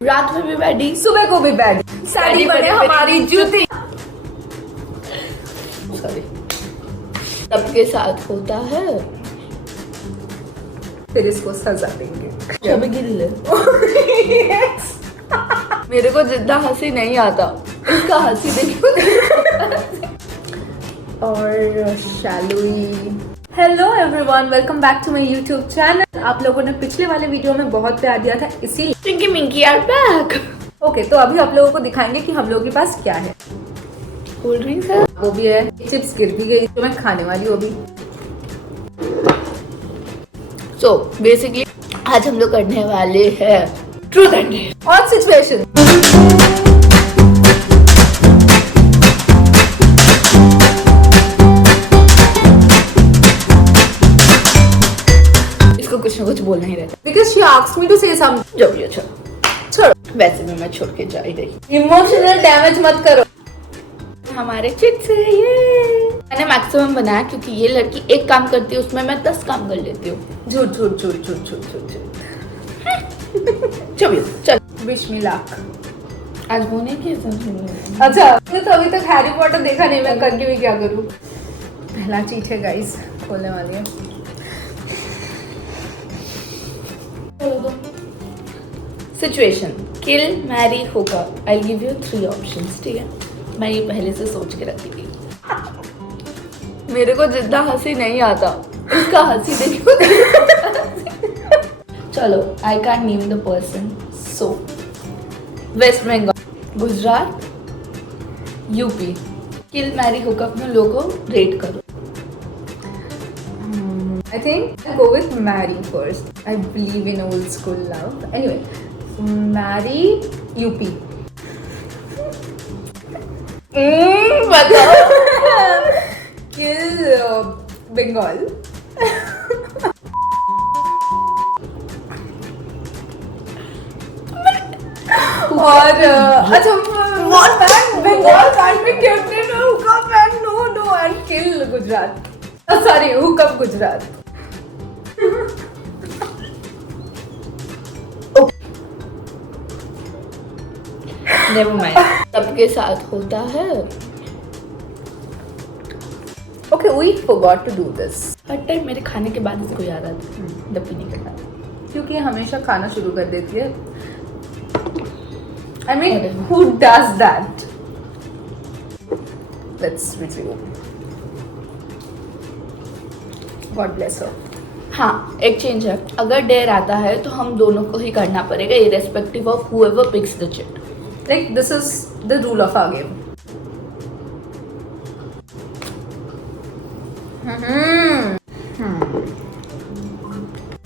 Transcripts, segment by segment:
रात में भी बैठी, सुबह को भी बैठी, साड़ी बने हमारी जूती। सॉरी, सबके साथ होता है। फिर इसको सजा देंगे। जब गिर ले। मेरे को जितना हंसी नहीं आता, इसका हंसी देखो। और शैलुई। Hello everyone, welcome back to my YouTube channel. आप लोगों ने पिछले वाले वीडियो में बहुत प्यार दिया था, इसीलिए Pinky Minki are back. Okay, तो अभी आप लोगों को दिखाएंगे कि हम लोगों के पास क्या है। कोल्ड ड्रिंक्स है, वो भी है, चिप्स गिर भी गई जो मैं खाने वाली हूँ अभी। सो बेसिकली आज हम लोग करने वाले हैं ट्रूथ एंड डेयर और सिचुएशन। इसको कुछ ना कुछ बोलना ही रहता because she asked me to say something. जो भी अच्छा, छोड़ो, वैसे भी मैं छोड़ के जा ही रही। इमोशनल डैमेज मत करो। हमारे चिट्स है ये। मैंने मैक्सिमम बनाया क्योंकि ये लड़की एक काम करती है उसमें मैं 10 काम कर लेती हूँ। झूठ झूठ झूठ झूठ झूठ झूठ झूठ। चल बिस्मिल्लाह। आज वो नहीं किया। अच्छा, मैंने तो अभी तक हैरी पॉटर देखा नहीं, मैं करके भी क्या करूँ। पहला चीज है गाइस, खोलने वाली है। सिचुएशन किल मैरी होगा। आई गिव यू 3 ऑप्शंस, ठीक है। मैं ये पहले से सोच के रखी थी। मेरे को जितना हंसी नहीं आता, इसका हंसी देखो। चलो, I can name the person. So West Bengal, Gujarat, UP. Kill marry होगा, अपने लोगों को रेट करो। I think I'll go with marry first. I believe in old school love. Anyway, marry UP. बताओ। Kill Bengal. और अच्छा, बंगाल कांड में captain hookup and no and kill Gujarat. Sorry, hookup Gujarat. Never mind, सबके साथ होता है। Okay, we forgot to do this. हर टाइम मेरे खाने के बाद इसको याद आता है, जब पीने के बाद। क्योंकि हमेशा खाना शुरू कर देती है। I mean, who does that? Let's review. God bless her. हाँ, एक चेंज है। अगर डेयर आता है तो हम दोनों को ही करना पड़ेगा, irrespective of whoever picks the chit. Like, this is the rule of our game.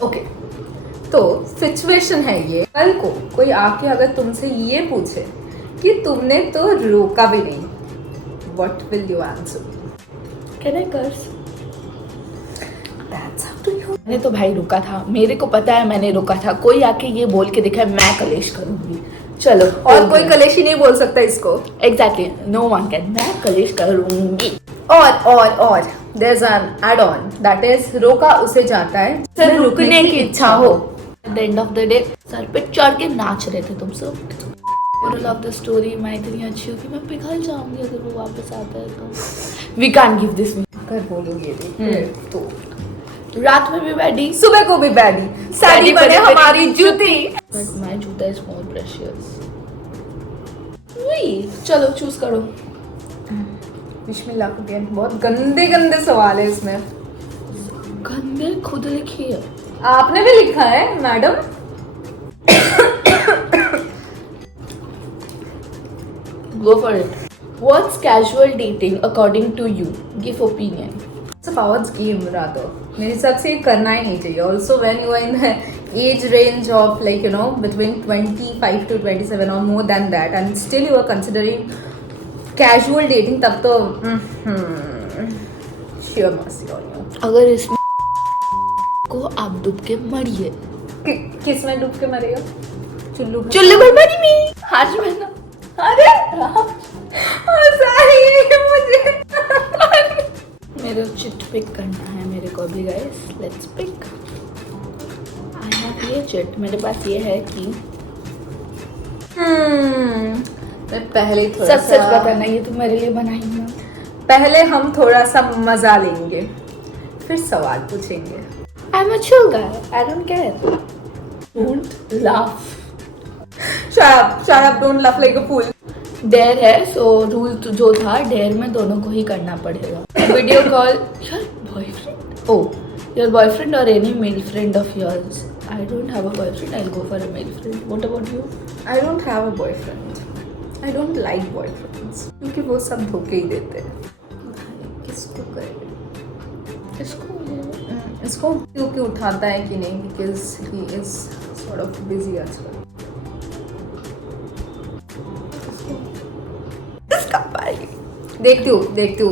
Okay. तो सिचुएशन है ये, कल को कोई आके अगर तुमसे ये पूछे कि तुमने तो रोका भी नहीं, what will you answer? Can I curse? That's up to you. मैंने तो भाई रुका था, मेरे को पता है मैंने रुका था। कोई आके ये बोल के दिखा मैं कलेश करूंगी, चलो। और कोई कलेशी नहीं बोल सकता इसको। Exactly, no one can, मैं कलेश करूंगी। और there's an add-on, that is रोका उसे जाता है सर रुकने की इच्छा हो। At the end of the day sir पे चढ़ के नाच रहे थे तुम सब। Moral of the story, मैं इतनी अच्छी हूँ कि मैं पिघल जाऊंगी अगर वो वापस आता है तो। We can't give this me। अगर बोलोगे तो रात में भी बैठी, सुबह को भी बैठी, साड़ी बने हमारी जूती। But my जूता is more precious। वही, चलो चूज करो। बिस्मिल्लाह अगेन। बहुत गंदे गंदे सवाल है इसमें। गंदे खुद लिखिए। आपने भी लिखा है madam. Go for it. What's casual dating according to you? Give opinion. It's a power's game rather. मेरे हिसाब से ये करना ही नहीं चाहिए. Also when you are in the age range of like you know between 25 to 27 or more than that and still you are considering casual dating, तब तो sheer mercy on you. अगर इसमें को आप डूब के मरिए। किस में डूब के मरेगा? चुल्लू पर मरी नहीं। आज मैं ना, अरे मुझे मेरे चिट पिक करना है मेरे को अभी guys. Let's pick. I have ये चिट, मेरे पास ये है कि पहले थोड़ा सच सच बताना, ये तुम मेरे लिए बनाई ना? पहले हम थोड़ा सा मजा लेंगे, फिर सवाल पूछेंगे। I'm a chill guy. I don't care. Don't laugh. Shut up, don't laugh like a fool. Dare है, सो रूल जो था डेयर में दोनों को ही करना पड़ेगा। Video call your boyfriend, or your boyfriend और any male friend of yours. I don't have a boyfriend, I will go for a male friend. What about you? I don't have a boyfriend. I don't like boyfriends क्योंकि वो सब धोखे ही देते हैं। किसको करें? इसको क्योंकि उठाता है कि नहीं, because he is sort of busy आजकल। देखती हूँ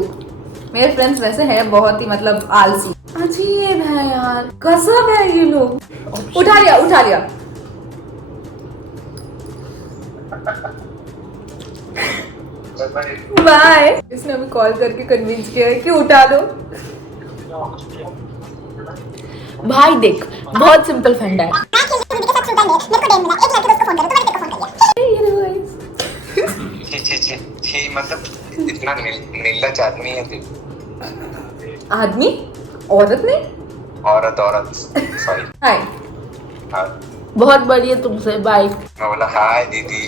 मेरे फ्रेंड्स वैसे हैं बहुत ही मतलब आलसी, अजीब है यार, गजब है ये लोग। उठा लिया बाय। इसने अभी कॉल करके कन्विंस किया है कि उठा दो। भाई देख, बहुत सिंपल फंडा है। मतलब इतना निर्लज आदमी है तू। आदमी? औरत नहीं? औरत सॉरी। हाय। हाँ, बहुत बढ़िया तुमसे, बाय। मैं बोला हाय दीदी।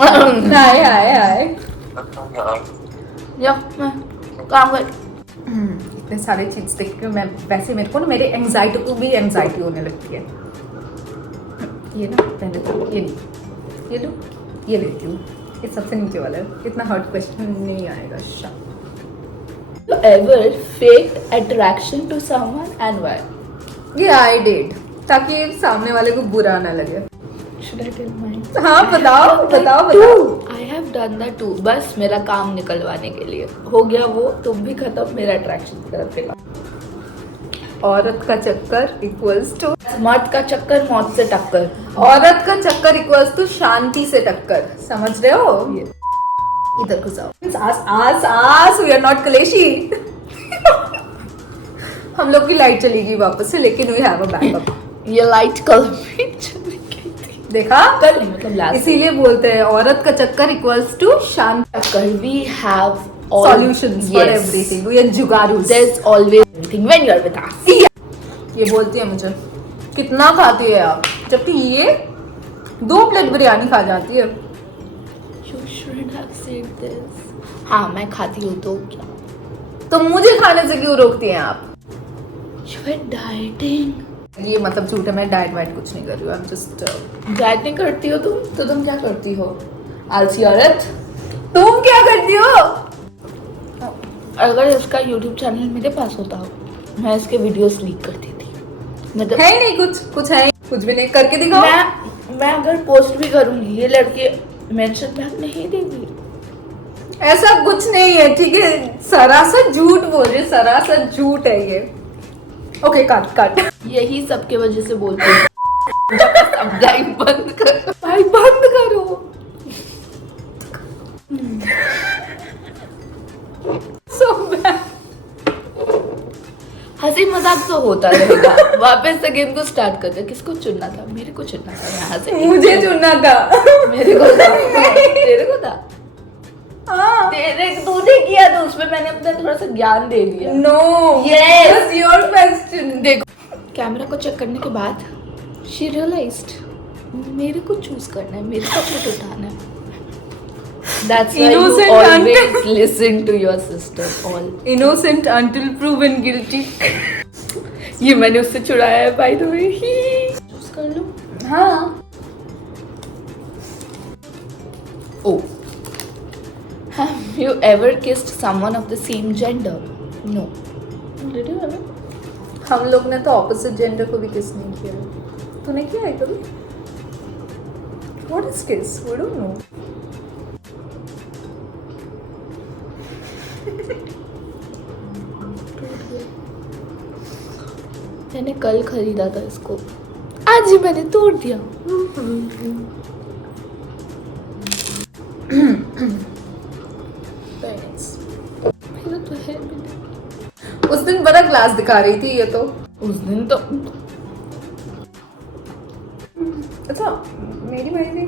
हाय। या मैं काम कर। इतने सारे चीज देख के मैं वैसे मेरे को ना मेरे एंजाइटी को भी एंजाइटी होने लगती है। ये ना पहले तो ये नहीं, ये लो, ये लेती हूँ। ये सबसे नीचे वाला है, इतना हार्ड क्वेश्चन नहीं आएगा। You ever faked attraction to someone and why? ये आई डिड, ताकि सामने वाले को बुरा ना लगे। Should I tell mine? हाँ बताओ। I have done that too. बस मेरा काम निकलवाने के लिए हो गया वो, तुम भी खत्म, मेरा अट्रैक्शन की तरफ चला। औरत का चक्कर इक्वल्स टू मर्द का चक्कर मौत से टक्कर। औरत का चक्कर इक्वल्स टू शांति से टक्कर, समझ रहे हो? इधर घुस आओ। आस वी आर नॉट कलेशी। हम लोग की लाइट चलेगी वापस से, लेकिन वी हैव अ बैकअप। ये लाइट कल भी चली गई थी। देखा? कल नहीं, मतलब लास्ट। इसीलिए बोलते हैं औरत का चक्कर इक्वल्स टू शांति टक्कर। We have solutions for everything. We are जुगारूस। There's always everything when you're with us. ये बोलती है मुझे, कितना खाती है आप, जबकि ये 2 प्लेट बिरयानी खा जाती है। You shouldn't have said this. हाँ मैं खाती हूँ तो क्या? तो मुझे खाने से क्यों रोकती हैं आप? You are dieting. ये मतलब झूठ है, मैं डाइट वाइट कुछ नहीं कर रही हूँ। I'm just डाइट नहीं करती हो तुम, तो तुम क्या करती हो? आलसी औरत। तुम क्या करती हो? अगर इसका YouTube चैनल मेरे पास होता, मैं इसके वीडियोस लीक करती थी। मतलब है नहीं कुछ है, कुछ भी नहीं करके दिखाओ। मैं अगर पोस्ट भी करूंगी, ये लड़के मेंशन बैक नहीं देगी। ऐसा कुछ नहीं है, ठीक है? सरासर झूठ बोल रही, सरासर झूठ है ये। ओके काट। यही सबके वजह से बोलती हूँ। लाइव बंद कर भाई, बंद करो। So bad. हंसी मजाक तो होता रहेगा। वापस से गेम को स्टार्ट करते। किसको चुनना था? मेरे को चुनना था यहाँ से। मुझे चुनना था। मेरे को था। तेरे को था? हाँ। तूने किया तो उसमें मैंने अपना थोड़ा सा ज्ञान दे दिया। No. Yes. That's your question. देखो, कैमरा को चेक करने के बाद she realized मेरे को चूज करना है, मेरे को अपने उठाना है। That's why Innocent you always listen to your sister. All Innocent until proven guilty. ये मैंने उससे चुराया है by the way. चूज कर लो। हाँ। Oh. Have you ever kissed someone of the same gender? No. Did you ever? हम लोग ने तो ऑपोजिट जेंडर को भी किस नहीं किया। तूने किया है कभी? What is kiss? We don't know. मैंने कल खरीदा था इसको, आज ही मैंने तोड़ दिया। मेरा तो है भी नहीं। उस दिन बड़ा क्लास दिखा रही थी ये तो। उस दिन तो अच्छा मेरी बारी थी।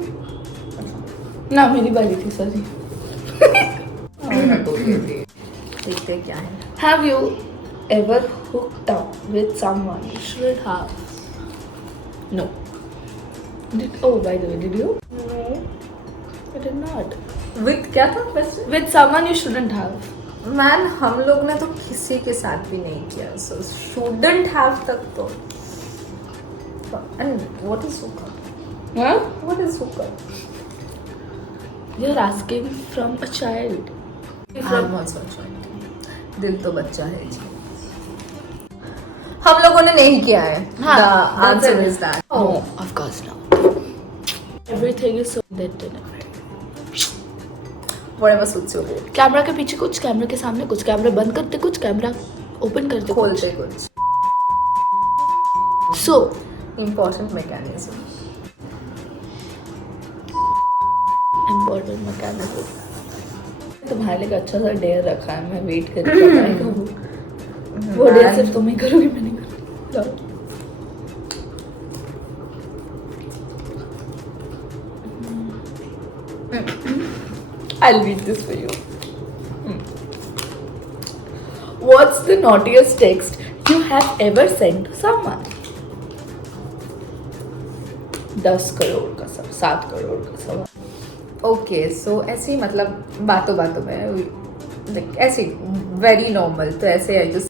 ना, मेरी बारी थी। सॉरी। देखते हैं क्या है. Have you ever hooked up with someone you should have? No. Oh, by the way, did you? No. I did not. With क्या था question? With someone you shouldn't have. Man हम लोग ने तो किसी के साथ भी नहीं किया, so shouldn't have तक तो. And what is hookah? Huh? What is hookah? You're asking from a child. I'm also a child. दिल तो बच्चा है जी. हम लोगों ने नहीं किया है. हाँ, The answer that's it. is that. No, of course not. Everything is so lit in it. Whatever suits your mood. Camera के पीछे कुछ, कैमरा के सामने कुछ, कैमरा बंद करते कुछ, कैमरा ओपन करते खोलते कुछ. सो Important mechanism. Important mechanism. तुम्हारे लिए एक अच्छा सा डेयर रखा है, मैं वेट कर रही हूँ. वो डेयर सिर्फ तुम ही करोगी, मैं नहीं करूँगी. I'll read this for you. What's the naughtiest text you have ever sent to someone? 10 crore का सब, 7 करोड़ का सवाल. Okay, so ऐसे ही मतलब बातों बातों में like ऐसे very normal तो ऐसे I just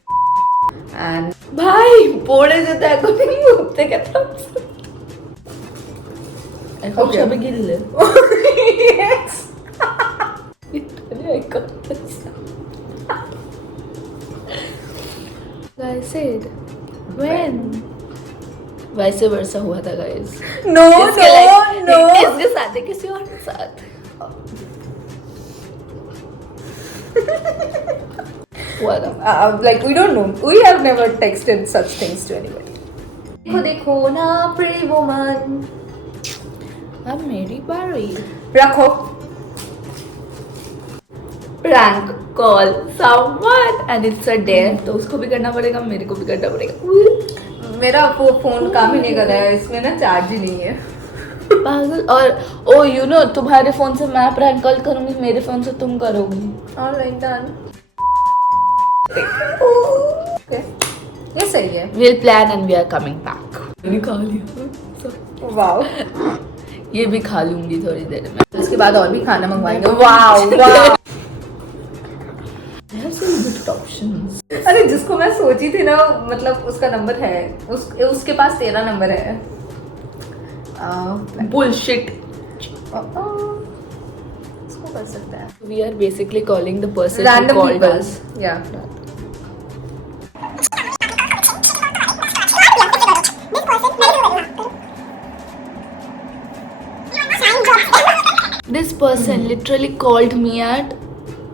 and भाई बोले যেতে এখন মুখ থেকে থামছে. এখন Okay. সবে গিললে. yes. I got this. I said when वैसे वर्षा हुआ था गाइस. No, इसके no, like- no. इसके साथ है, किसी और के साथ हुआ था. Like we don't know. We have never texted such things to anybody. देखो देखो ना pretty woman. अब मेरी बारी. रखो. Prank call someone and it's a dare. तो उसको भी करना पड़ेगा, मेरे को भी करना पड़ेगा. मेरा वो फोन काम ही नहीं कर रहा है, इसमें ना चार्ज ही नहीं है. पागल. और ओ यू नो, तुम्हारे फोन से मैं प्रैंक कॉल करूंगी, मेरे फोन से तुम करोगी. Alright done. Okay. ये सही है. We'll plan and we are coming back. मैंने खा लिया. Wow. ये भी खा लूंगी थोड़ी देर में. उसके बाद और भी खाना मंगवाएंगे. Wow, wow. I have so limited options. अरे जिसको मैं सोची थी ना, मतलब उसका नंबर है, उसके पास तेरा नंबर है. Bullshit. उसको कर सकता है. We are basically calling the person Random who called people. us. Yeah. This person literally called me at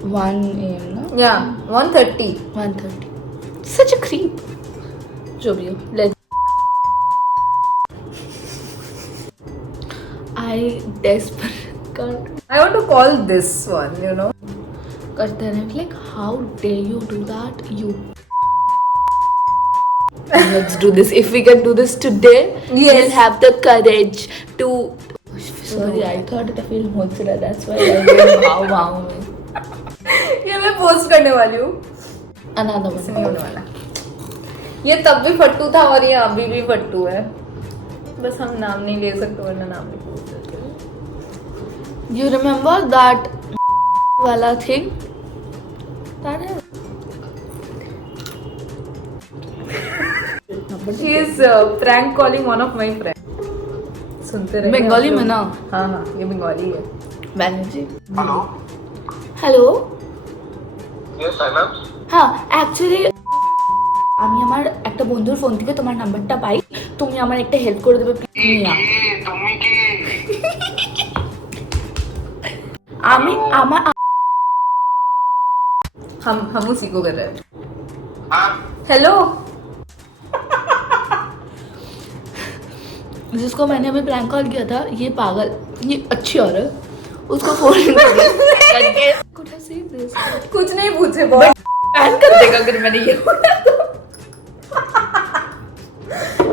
1 a.m. No? Yeah. 1:30. 1:30. Such a creep. जो भी हो. Let's. I desperate can't. I want to call this one, you know. करते रहे like how dare you do that, you. Let's do this. If we can do this today, Yes. we'll have the courage to. Sorry, I thought it feel emotional. That's why I did wow. ये मैं post करने वाली हूँ. Another ऐसे one. नहीं होने वाला. ये तब भी फट्टू था और ये अभी भी फट्टू है. बस हम नाम नहीं ले सकते वरना नाम नहीं बोल सकते. You remember that वाला thing? That is. She is prank calling one of my friends. सुनते रहिए. बंगाली में ना? हाँ हाँ ये बंगाली है. Banerjee. Hello. Hello. Yes, I am. হ্যাঁ অ্যাকচুয়ালি আমি আমার একটা বন্ধুর ফোন থেকে তোমার নাম্বারটা পাই. তুমি আমার একটা হেল্প করে দেবে প্লিজ? তুমি কি? আমি আমার हम उसी को कर रहे हैं. हाँ. हेलो. जिसको मैंने अभी प्रैंक कॉल किया था, ये पागल, ये अच्छी औरत, उसको फोन करके Could I say this? कुछ नहीं पूछे बहुत. प्रैंक कर देगा अगर मैंने ये बोला तो.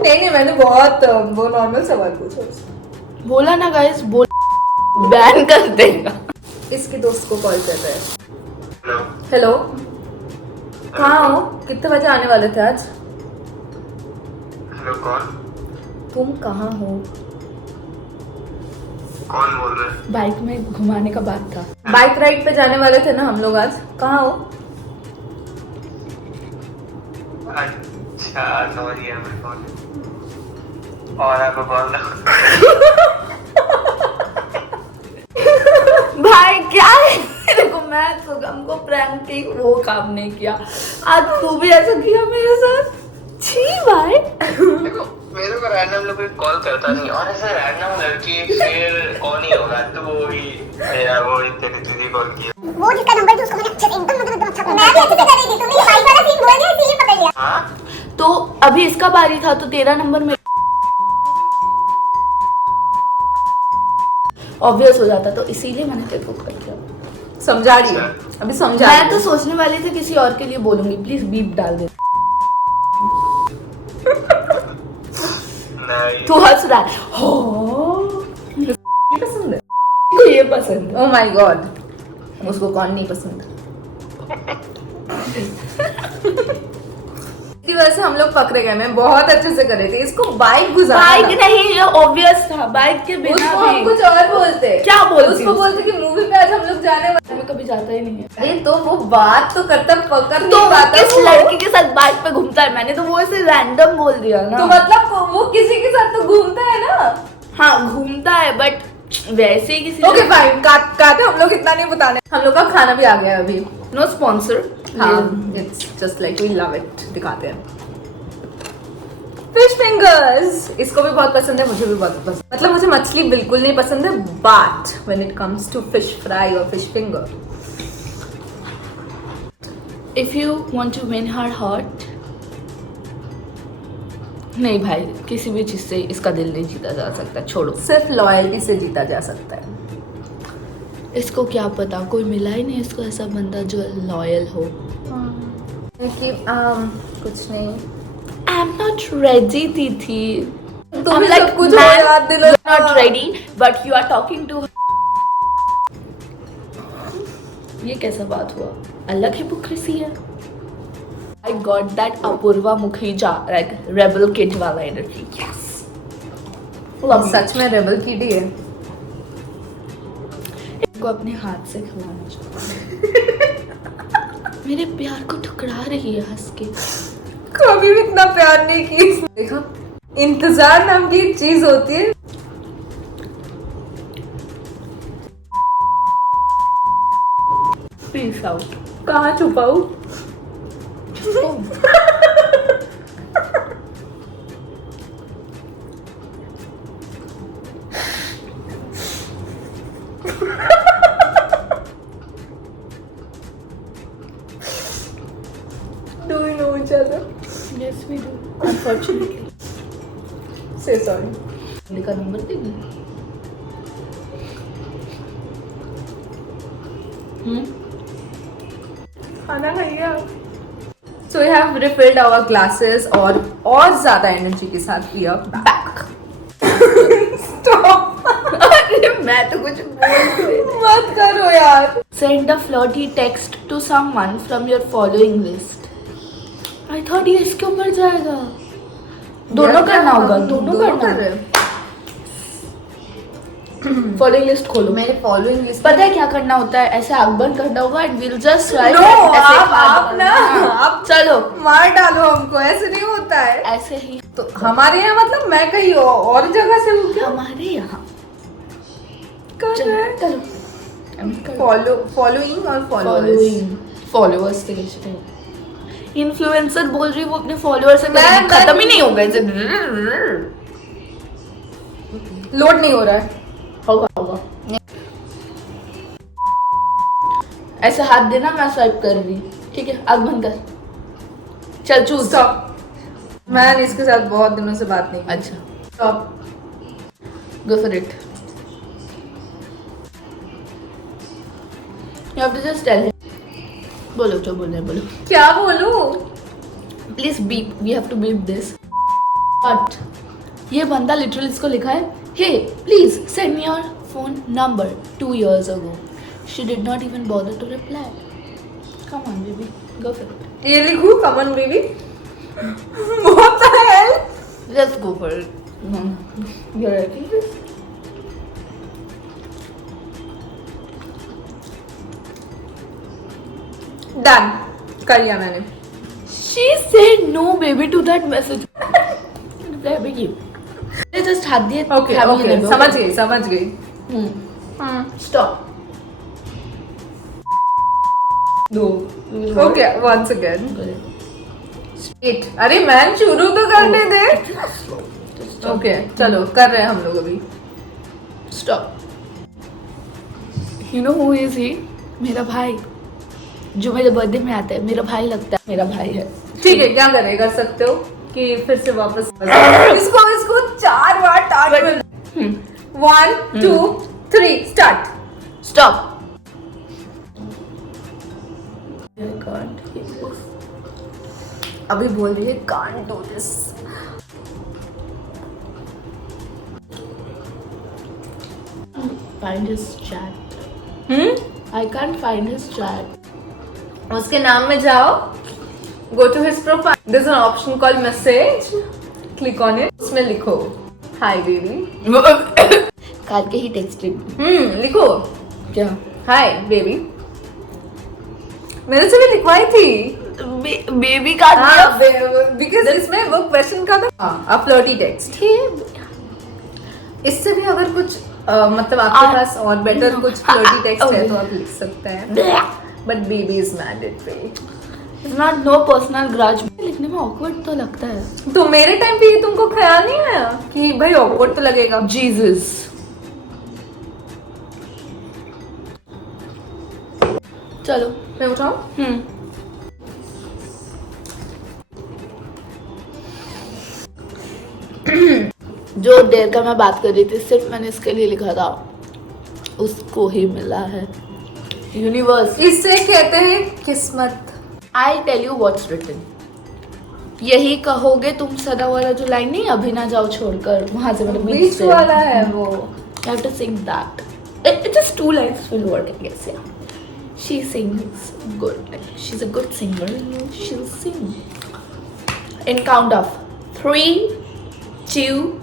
नहीं मैंने बहुत वो नॉर्मल सवाल पूछा उससे. बोला ना गाइस, बोल बैन कर देगा. इसके दोस्त को कॉल कर रहे हैं. हेलो हेलो, कहाँ हो? कितने बजे आने वाले थे आज? हेलो कौन तुम कहाँ हो? कौन बोल रहे हैं? बाइक में घुमाने का बात था। बाइक राइड पे जाने वाले थे ना हम लोग आज, कहाँ हो? अच्छा समझ गया मैं कौन और आपको कौन भाई क्या है? देखो मैं सुगम को प्रैंक की वो काम नहीं किया, आज तू भी ऐसा किया मेरे साथ। छी भाई। देखो मेरे को रैंडम लोग कोई कॉल करता नहीं और ऐसे रैंडम लड़की फिर कौन ही होगा तो वो ही मेरा वो तेरी दीदी कॉल किया वो जिसका नंबर थी उसको मैंने अच्छे से एकदम अच्छा मैं भी अच्छे से कर रही थी तुमने ये बाइक वाला सीन बोल दिया इसीलिए पकड़ लिया। हाँ तो अभी इसका बारी था तो तेरा नंबर में ऑब्वियस हो जाता, तो इसीलिए मैंने तेरे को कॉल किया। समझा रही है, अभी समझा मैं रही तो हूँ। सोचने वाली थी किसी और के लिए बोलूंगी, प्लीज बीप डाल दे। नहीं तू हंस रहा है। हो ये पसंद है? को ये पसंद है। ओह माय गॉड, उसको कौन नहीं पसंद? इसकी वजह से हम लोग पकड़े गए। मैं बहुत अच्छे से कर रही थी, इसको बाइक गुजारा बाइक नहीं, ये ऑब्वियस था, बाइक के बिना उसको हम भी। कुछ और बोलते। क्या बोलती उसको हूँ? बोलते कि मूवी पे आज हम लोग जाने वाले। मैं कभी जाता ही नहीं है। अरे तो वो बात तो करता पकड़ तो नहीं वो पाता किस वो। लड़की के साथ बाइक पे घूमता है? मैंने तो वो ऐसे रैंडम बोल दिया ना। तो मतलब वो किसी के साथ तो घूमता है ना। हाँ घूमता है, बट वैसे ही किसी ओके फाइन, काटे हम लोग इतना नहीं बताने। हम लोग का खाना भी आ गया अभी। No sponsor. हाँ, it's just like we love it, दिखाते हैं। फिश फिंगर्स, इसको भी बहुत पसंद है, मुझे भी बहुत पसंद। मतलब मुझे मछली बिल्कुल नहीं पसंद है, but when it comes to fish fry और fish finger, if you want to win her heart, नहीं भाई किसी भी चीज से इसका दिल नहीं जीता जा सकता, छोड़ो। सिर्फ लॉयल्टी से जीता जा सकता है। इसको क्या पता, कोई मिला ही नहीं इसको ऐसा बंदा जो लॉयल हो। कि कुछ नहीं, आई एम नॉट रेडी थी। तुम भी सब कुछ हो यार, दिलो not ready but you are talking to. ये कैसा बात हुआ? अलग हिपोक्रेसी है। I got that Apoorva Mukhija like rebel kid वाला एनर्जी। Yes. Love सच में रेबल किड ही है। को अपने हाथ से खिलाना चाहिए। मेरे प्यार को ठुकरा रही है हंस के। कभी भी इतना प्यार नहीं की। देखा, इंतजार नाम की एक चीज होती है। Peace out. कहाँ छुपाऊं? Do we know each other? Yes we do. Unfortunately. Say sorry. का नंबर देगी। खाना खाइए। So we have refilled our glasses और ज्यादा एनर्जी के साथ we are back. Stop. अरे मैं तो कुछ बोल नहीं रही। मत करो यार। Send a flirty text to someone from your following list. I thought ये इसके ऊपर जाएगा। दोनों करना होगा, दोनों करना कर होगा। रहे हैं। फॉलोइंग लिस्ट खोलो। मेरे फॉलोइंग लिस्ट पता है क्या करना होता है? ऐसे आग बंद करना होगा and will just swipe. No, आप ना, आप चलो मार डालो हमको, ऐसे नहीं होता है। ऐसे ही तो हमारे यहाँ मतलब मैं कहीं और जगह से हूँ क्या? हमारे यहाँ कर रहे हैं। चलो फॉलोइंग और फॉलोअर्स। फॉलोइंग फॉलोअर्स से कैसे इन्फ्लुएंसर बोल रही वो अपने फॉलोअर्स से मैं- खत्म ही नहीं होगा इसे। लोड नहीं हो रहा है। होगा होगा ऐसे हाथ देना, मैं स्वाइप कर रही। ठीक है आग बंद कर। चल चूज। स्टॉप। मैं इसके साथ बहुत दिनों से बात नहीं की। अच्छा stop. Go for it. You have to just tell him. बोलो जो बोलना है बोलो। क्या बोलूं? Please beep, we have to beep this. But ये बंदा लिटरली इसको लिखा है, hey please send me your phone number 2 years ago. She did not even bother to reply. Come on, baby. Go for it. ये लिखूं come on baby? What the hell? Let's go for it. You're ready? Done. कर लिया मैंने. She said no, baby, to that message. Reply baby. Just हाथ दिए. Okay, खाने okay. दे, समझ गई. Stop. No. Okay, once again. Wait. अरे ma'am शुरू तो करने दे. Okay, चलो कर रहे हैं हम लोग अभी. Stop. You know who is he? मेरा भाई. जो मेरे बर्थडे में आता है, मेरा भाई लगता है, मेरा भाई है. ठीक है, क्या करें, कर सकते हो कि फिर से वापस इसको 4 बार टार्ट में. 1 2 3 start. Stop. I can't hear this. अभी बोल रही है can't do this. Find his chat. I can't find his chat. उसके नाम में जाओ. Go to his profile. There's an option called message. Click on it. उसमें लिखो hi baby. काल के ही टेक्स्टिंग. लिखो क्या? hi baby. मैंने से भी लिखवाई थी. बेबी का बिकॉज इसमें वो क्वेश्चन का था. हाँ, फ्लर्टी टेक्स्ट. इससे भी अगर कुछ मतलब आपके पास और बेटर कुछ फ्लर्टी टेक्स्ट है तो आप लिख सकते हैं. But baby is mandatory. It's not no personal grudge. लिखने में awkward तो लगता है. तो मेरे टाइम पे ये तुमको ख्याल नहीं आया कि भाई awkward तो लगेगा. Jesus. चलो. मैं उठाऊं? जो डेयर का मैं बात कर रही थी, सिर्फ मैंने इसके लिए लिखा था, उसको ही मिला है. यूनिवर्स. इससे कहते हैं किस्मत. I tell you what's written. यही कहोगे तुम सदा वाला जो लाइन नहीं, अभी ना जाओ छोड़कर, वहां से मतलब बीच वाला है वो. You have to sing that. It just 2 lines will work, I guess. Yeah. She sings good. She's a good singer. She'll sing. In count of 3, 2,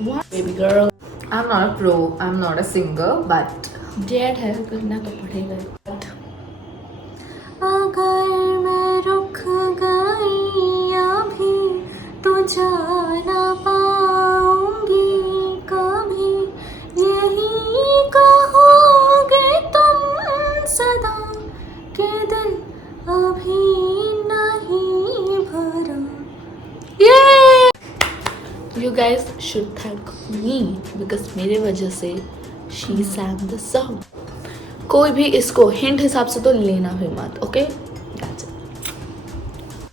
1. Baby girl. I'm not a pro. I'm not a singer, but Dad है, करना तो पड़ेगा. अगर मैं रुक गई अभी तो जाना पाऊंगी कभी. यही कहोगे तुम सदा के दिल अभी नहीं भरा. You guys should thank me because मेरे वजह से she sang the song. कोई भी इसको हिंट हिसाब से तो लेना भी मत. ओके.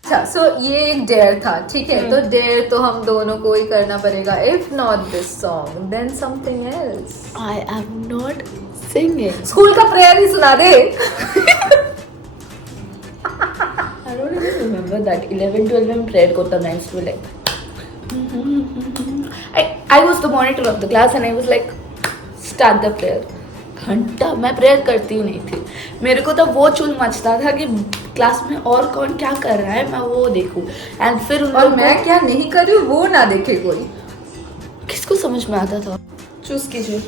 अच्छा, सो ये एक डेयर था. ठीक है, तो डेयर तो हम दोनों को ही करना पड़ेगा. If not this song then something else. I am not singing. School का प्रेयर ही सुना दे. I don't even remember that. 11, 12 में प्रेयर करता मैं इसमें like. I was the monitor of the class and I was like, start the prayer. घंटा मैं प्रेयर करती ही नहीं थी. मेरे को तो वो चुल मचता था कि क्लास में और कौन क्या कर रहा है, मैं वो देखूं. एंड फिर और मैं क्या नहीं कर रही हूँ वो ना देखे कोई. किसको समझ में आता था. चूज कीजिए.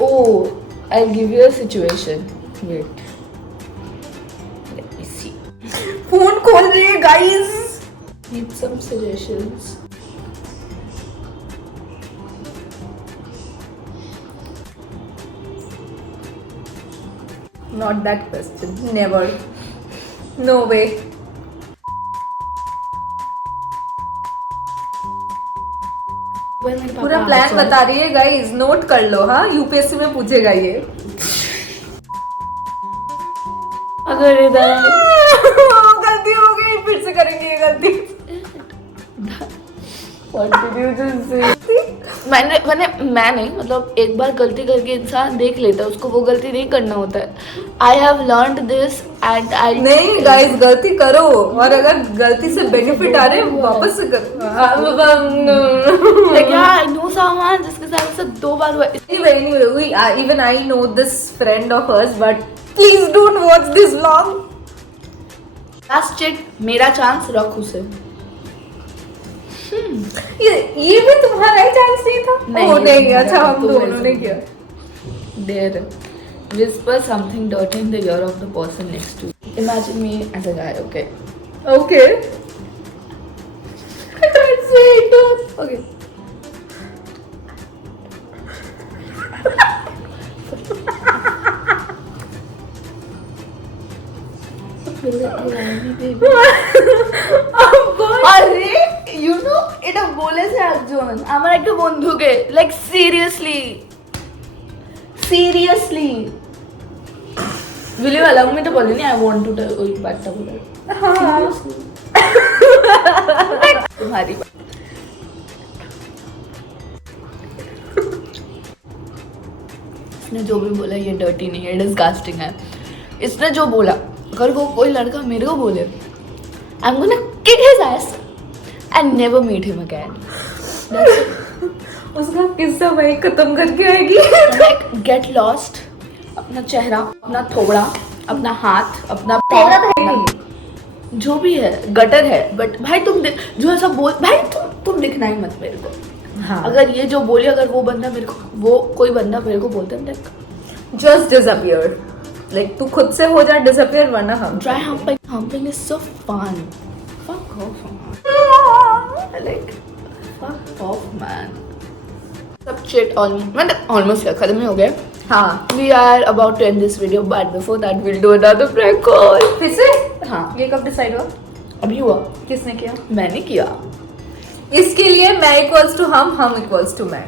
ओह, I'll give you a situation. Wait. Let me see. Phone खोल रही है guys. Need some suggestions. Not that question. Never. No way. पूरा प्लान बता रही है गाइस. नोट कर लो. हाँ, यूपीएससी में पूछेगा ये. अगर इधर गलती हो गई, फिर से करेंगे ये गलती. मैंने मतलब एक बार गलती करके इंसान देख लेता है, उसको वो गलती नहीं करना होता है. I have learned this and I नहीं गाइस, गलती करो और अगर गलती से बेनिफिट आ रहे हैं वापस से करो. लाइक या आई नो समवन जिसके साथ से 2 बार हुआ. Anyway, even I know this friend of hers, but please don't watch this vlog. Last chit, मेरा चांस, रख उसे। ये भी तुम्हारा ही चांस नहीं था? नहीं, ओ ये नहीं, तुम्हारा अच्छा था, हम तुम दोनों ने ऐसे किया। Dare whisper something dirty in the ear of the person next to you. Imagine me as a guy, okay? Okay. Let's say it was okay. আরে ইউ নো এটা বলেছে একজন আমার একটা বন্ধুকে, like seriously will you allow me to বলেনি I want to tell ওই বারটা বলে तुम्हारी बात इसने जो भी बोला ये डर्टी नहीं है, डिस्गस्टिंग है। इसने जो बोला अगर वो कोई लड़का मेरे को बोले I am gonna kick his ass and never meet him again. उसका किस्सा वही खत्म करके आएगी। लाइक गेट लॉस्ट, अपना चेहरा, अपना थोड़ा, अपना हाथ, अपना चेहरा तो है नहीं। जो भी है गटर है, बट भाई तुम जो ऐसा बोल भाई तुम दिखना ही मत मेरे को। हाँ। अगर ये जो बोली अगर वो बंदा मेरे को वो कोई बंदा मेरे को बोलता है लाइक Just disappear. Like तू खुद से हो जा disappear, वरना हम try humping is so fun. Fuck off like fuck off man. सब shit almost खत्म ही हो गया। हाँ। We are about to end this video, but before that we'll do another prank call. फिर से? हाँ। ये कब डिसाइड हुआ? अभी हुआ, किसने किया? मैंने किया। इसके लिए मैं इक्वल्स टू हम इक्वल्स टू मैं।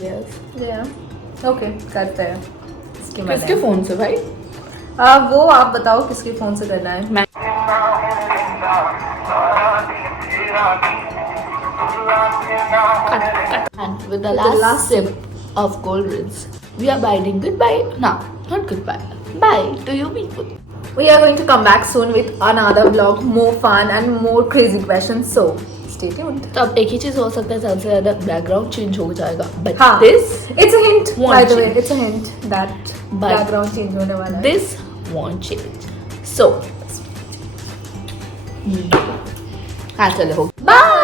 Yes. ओके, करते हैं। इसके बाद किसके फोन से भाई? वो आप बताओ किसके फोन से करना है? मैं and with the last sip of cold rinse, we are biting goodbye. No, not goodbye. Bye to you people. We are going to come back soon with another vlog, more fun and more crazy questions. So stay tuned. तो अब एक ही चीज हो सकता है, सबसे ज्यादा background change हो जाएगा, but हाँ, this it's a hint. won't By the way, change. it's a hint that But background change होने वाला है. this won't change. So हाँ चलो हो, bye.